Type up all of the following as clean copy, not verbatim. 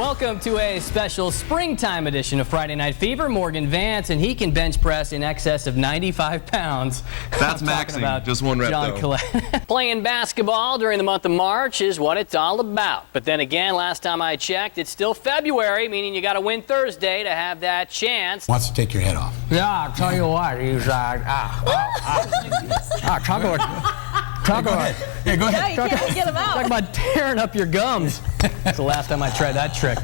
Welcome to a special springtime edition of Friday Night Fever. Morgan Vance, and he can bench press in excess of 95 pounds. That's maxing. Just one rep, John though. Playing basketball during the month of March is what it's all about. But then again, last time I checked, it's still February, meaning you got to win Thursday to have that chance. Wants to take your head off. Yeah, I'll tell you what, he's talk about Yeah, go ahead. Yeah, you can't get him out. Talk about tearing up your gums. That's the last time I tried that trick.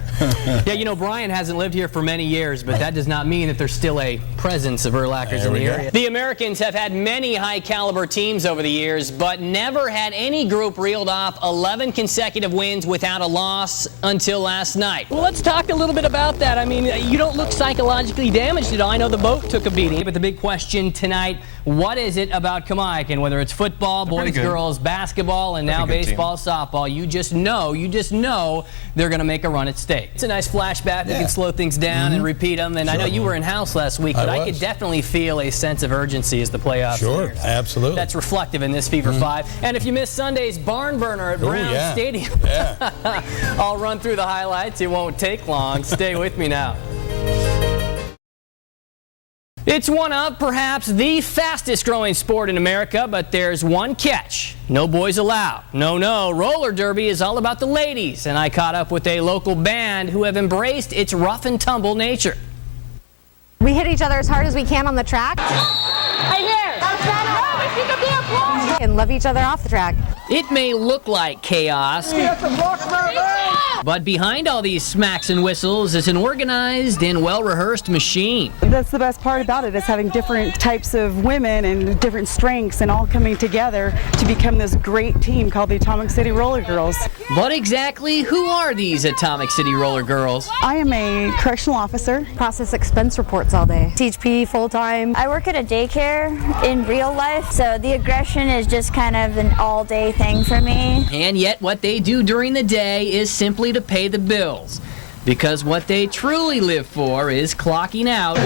Yeah, you know, Brian hasn't lived here for many years, but that does not mean that there's still a presence of Urlachers in the area. The Americans have had many high-caliber teams over the years, but never had any group reeled off 11 consecutive wins without a loss until last night. Well, let's talk a little bit about that. I mean, you don't look psychologically damaged at all. I know the boat took a beating, but the big question tonight, what is it about Kamaikan, whether it's football, boys, girls, basketball, and now baseball, softball, you just know they're going to make a run at state. It's a nice flashback. We can slow things down and repeat them. And I know you were in house last week, but I could definitely feel a sense of urgency as the playoffs. Sure, absolutely. That's reflective in this Fever 5. And if you missed Sunday's barn burner at Brown Stadium, I'll run through the highlights. It won't take long. Stay with me now. It's one of perhaps the fastest growing sport in America, but there's one catch. No boys allowed. No, roller derby is all about the ladies, and I caught up with a local band who have embraced its rough and tumble nature. We hit each other as hard as we can on the track. And love each other off the track. It may look like chaos, but behind all these smacks and whistles is an organized and well-rehearsed machine. That's the best part about it, is having different types of women and different strengths and all coming together to become this great team called the Atomic City Roller Girls. But exactly who are these Atomic City Roller Girls? I am a correctional officer. Process expense reports all day. Teach PE full-time. I work at a daycare in real life, so the aggression is just kind of an all-day thing for me. And yet what they do during the day is simply to pay the bills. Because what they truly live for is clocking out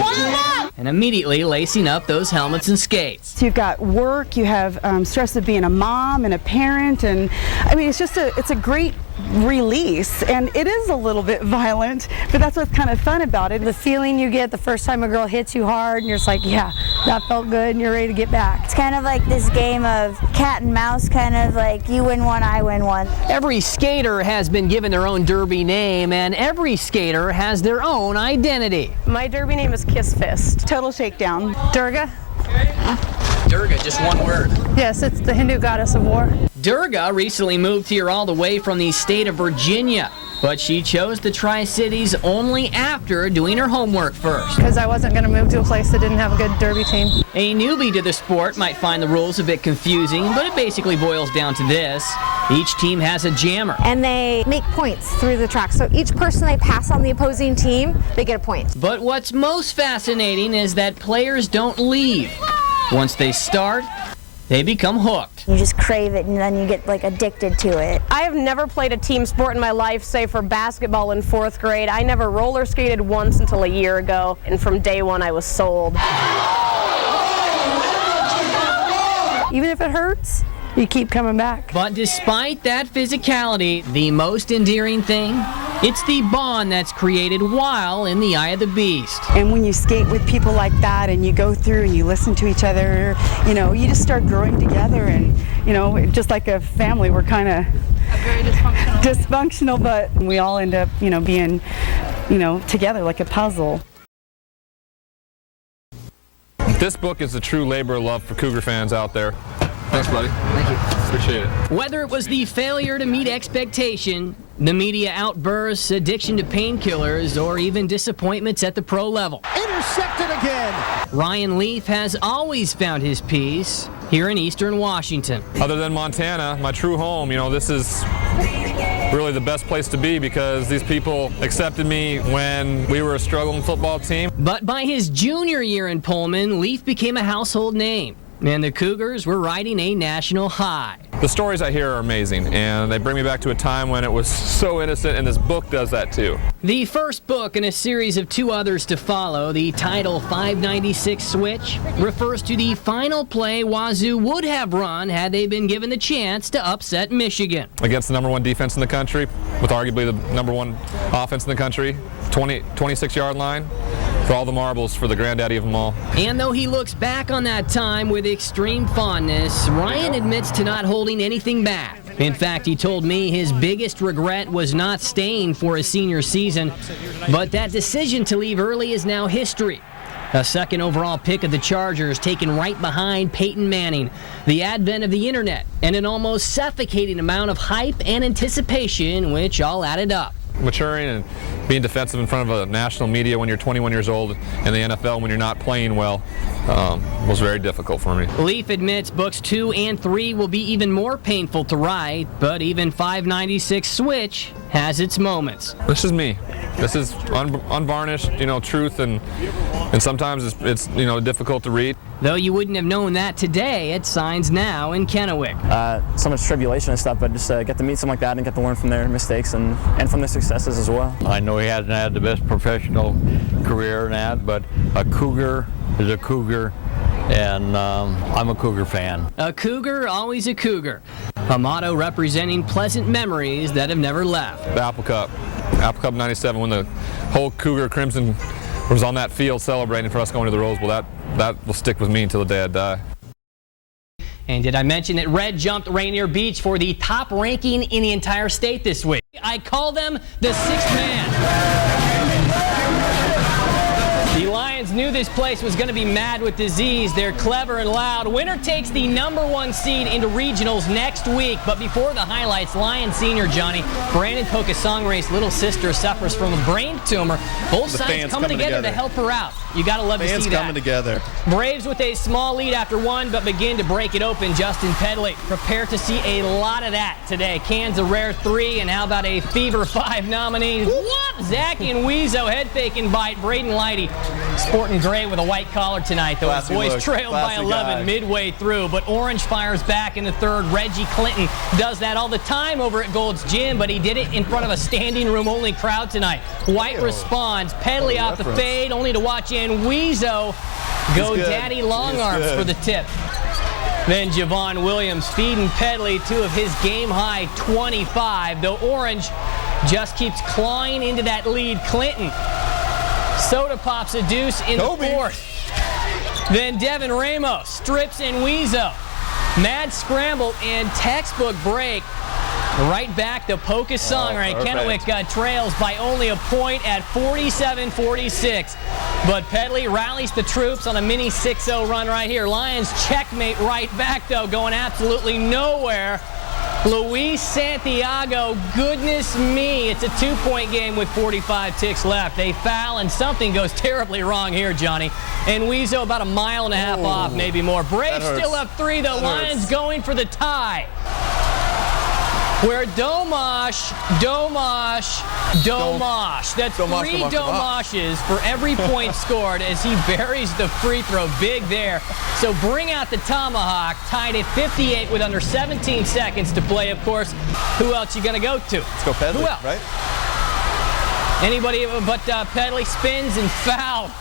and immediately lacing up those helmets and skates. So you've got work, you have stress of being a mom and a parent, and I mean, it's a great release, and it is a little bit violent, but that's what's kind of fun about it. The feeling you get the first time a girl hits you hard, and you're just like, yeah, that felt good, and you're ready to get back. It's kind of like this game of cat and mouse, kind of like you win one, I win one. Every skater has been given their own derby name, and every skater has their own identity. My derby name is Kiss Fist. Total Shakedown. Durga? Durga, just one word. Yes, it's the Hindu goddess of war. Durga recently moved here all the way from the state of Virginia, but she chose the Tri-Cities only after doing her homework first. Because I wasn't going to move to a place that didn't have a good derby team. A newbie to the sport might find the rules a bit confusing, but it basically boils down to this. Each team has a jammer. And they make points through the track. So each person they pass on the opposing team, they get a point. But what's most fascinating is that players don't leave. Once they start, they become hooked. You just crave it and then you get like addicted to it. I have never played a team sport in my life, save for basketball in 4th grade. I never roller skated once until a year ago, and from day one I was sold. Even if it hurts, you keep coming back. But despite that physicality, the most endearing thing, it's the bond that's created while in the eye of the beast. And when you skate with people like that and you go through and you listen to each other, you know, you just start growing together, and, you know, just like a family, we're kind of very dysfunctional, but we all end up, you know, being, you know, together like a puzzle. This book is a true labor of love for Cougar fans out there. Thanks, buddy. Thank you. Appreciate it. Whether it was the failure to meet expectation, the media outbursts, addiction to painkillers, or even disappointments at the pro level, Intercepted again. Ryan Leaf has always found his peace here in Eastern Washington. Other than Montana, my true home, you know, this is really the best place to be because these people accepted me when we were a struggling football team. But by his junior year in Pullman, Leaf became a household name, and the Cougars were riding a national high. The stories I hear are amazing, and they bring me back to a time when it was so innocent, and this book does that too. The first book in a series of 2 others to follow, the title 596 Switch, refers to the final play Wazoo would have run had they been given the chance to upset Michigan. Against the #1 defense in the country, with arguably the #1 offense in the country, 26-yard line, for all the marbles for the granddaddy of them all. And though he looks back on that time with extreme fondness, Ryan admits to not holding anything back. In fact, he told me his biggest regret was not staying for his senior season, but that decision to leave early is now history. A second overall pick of the Chargers taken right behind Peyton Manning. The advent of the internet and an almost suffocating amount of hype and anticipation, which all added up. Maturing and being defensive in front of a national media when you're 21 years old in the NFL when you're not playing well was very difficult for me. Leaf admits books 2 and 3 will be even more painful to write, but even 596 Switch has its moments. This is me. This is unvarnished, truth, and sometimes it's difficult to read. Though you wouldn't have known that today at Signs Now in Kennewick. So much tribulation and stuff, but just get to meet someone like that and get to learn from their mistakes and from their successes as well. I know he hasn't had the best professional career in that, but a Cougar is a Cougar, and I'm a Cougar fan. A Cougar, always a Cougar. A motto representing pleasant memories that have never left. The Apple Cup '97, when the whole Cougar Crimson was on that field celebrating for us going to the Rose Bowl. That will stick with me until the day I die. And did I mention that Red jumped Rainier Beach for the top ranking in the entire state this week? I call them the sixth man. The Lions knew this place was going to be mad with disease. They're clever and loud. Winner takes the #1 seed into regionals next week. But before the highlights, Lions senior Johnny, Brandon Pocasongre's little sister suffers from a brain tumor. Both sides coming together to help her out. You got to love to see that. Fans coming together. Braves with a small lead after 1, but begin to break it open. Justin Pedley prepared to see a lot of that today. Cans a rare 3, and how about a Fever 5 nominee? What? Zach and Weezo head fake and bite. Braden Lighty sporting gray with a white collar tonight, though. His boys trailed by 11 midway through, but Orange fires back in the 3rd. Reggie Clinton does that all the time over at Gold's Gym, but he did it in front of a standing room only crowd tonight. White responds. Pedley off the fade, only to watch in Weezo go daddy long arms for the tip. Then Javon Williams feeding Pedley 2 of his game-high 25, though Orange just keeps clawing into that lead. Clinton soda pops a deuce in the 4th. Then Devin Ramos strips in Weezo. Mad scramble and textbook break. Right back to Pocasongre. Kennewick trails by only a point at 47-46. But Pedley rallies the troops on a mini 6-0 run right here. Lions checkmate right back, though, going absolutely nowhere. Luis Santiago, goodness me, it's a 2-point game with 45 ticks left. They foul and something goes terribly wrong here, Johnny. And Weezo about 1.5 miles off, maybe more. Braves still up 3, though. Lions going for the tie. Where Domash. That's 3 Domashes for every point scored as he buries the free throw. Big there. So bring out the tomahawk. Tied at 58 with under 17 seconds to play, of course. Who else you going to go to? Let's go Pedley, who else? Right? Anybody but Pedley spins and foul.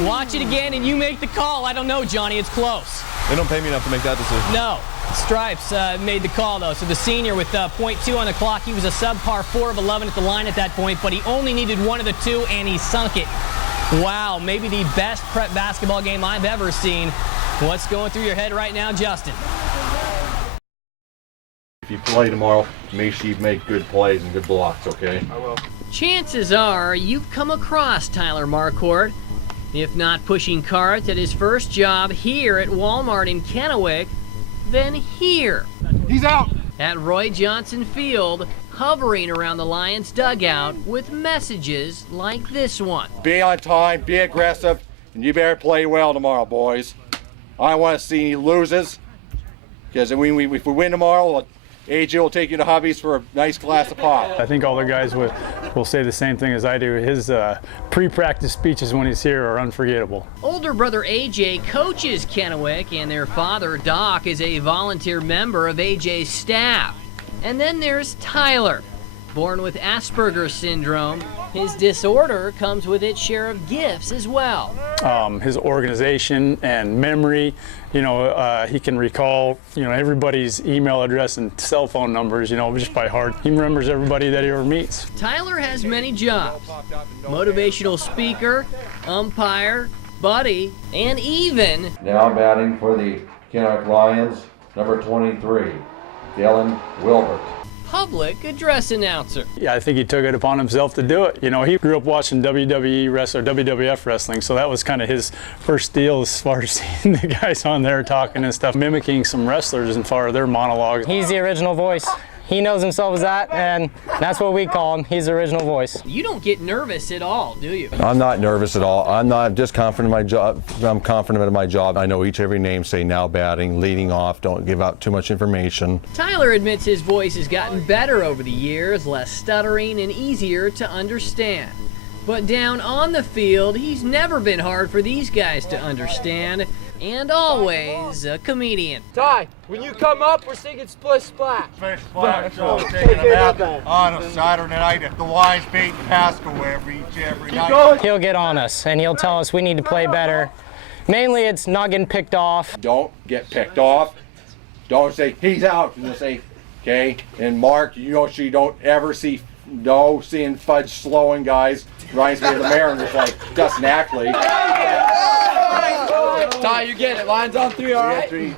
Watch it again and you make the call. I don't know, Johnny. It's close. They don't pay me enough to make that decision. No. Stripes made the call, though. So the senior with .2 on the clock, he was a subpar 4 of 11 at the line at that point, but he only needed 1 of the 2, and he sunk it. Wow, maybe the best prep basketball game I've ever seen. What's going through your head right now, Justin? If you play tomorrow, make sure you make good plays and good blocks, okay? I will. Chances are you've come across Tyler Marquardt, if not pushing carts at his first job here at Walmart in Kennewick, then here. He's out. At Roy Johnson Field, hovering around the Lions dugout with messages like this one. Be on time, be aggressive, and you better play well tomorrow, boys. I don't want to see any losers, because if we win tomorrow, AJ will take you to Hubby's for a nice glass of pop. I think all the guys will say the same thing as I do. His pre-practice speeches when he's here are unforgettable. Older brother AJ coaches Kennewick, and their father Doc is a volunteer member of AJ's staff. And then there's Tyler, born with Asperger's syndrome. His disorder comes with its share of gifts as well. His organization and memory, he can recall, everybody's email address and cell phone numbers, just by heart. He remembers everybody that he ever meets. Tyler has many jobs: motivational speaker, umpire, buddy, and even Now batting for the Kennewick Lions, number 23, Dylan Wilbert. public address announcer. Yeah, I think he took it upon himself to do it. He grew up watching WWE wrestling, or WWF wrestling, so that was kind of his first deal as far as seeing the guys on there talking and stuff, mimicking some wrestlers as far as their monologues. He's the original voice. He knows himself as that, and that's what we call him. He's the original voice. You don't get nervous at all, do you? I'm not nervous at all. I'm just confident in my job. I'm confident in my job. I know every name, say now batting, leading off, don't give out too much information. Tyler admits his voice has gotten better over the years, less stuttering and easier to understand. But down on the field, he's never been hard for these guys to understand, and always a comedian. Ty, when you come up, we're singing Splish Splash. Splish Splash, taking a nap on a Saturday night at the Wise Bait and Pasco every night. He'll get on us, and he'll tell us we need to play better. Mainly, it's not getting picked off. Don't get picked off. Don't say, he's out. You say, okay. And Mark, you don't ever see, seeing Fudge slowing guys. Reminds me of the Mariners, like Dustin Ackley. Ty, you get it. Lines on three, all right?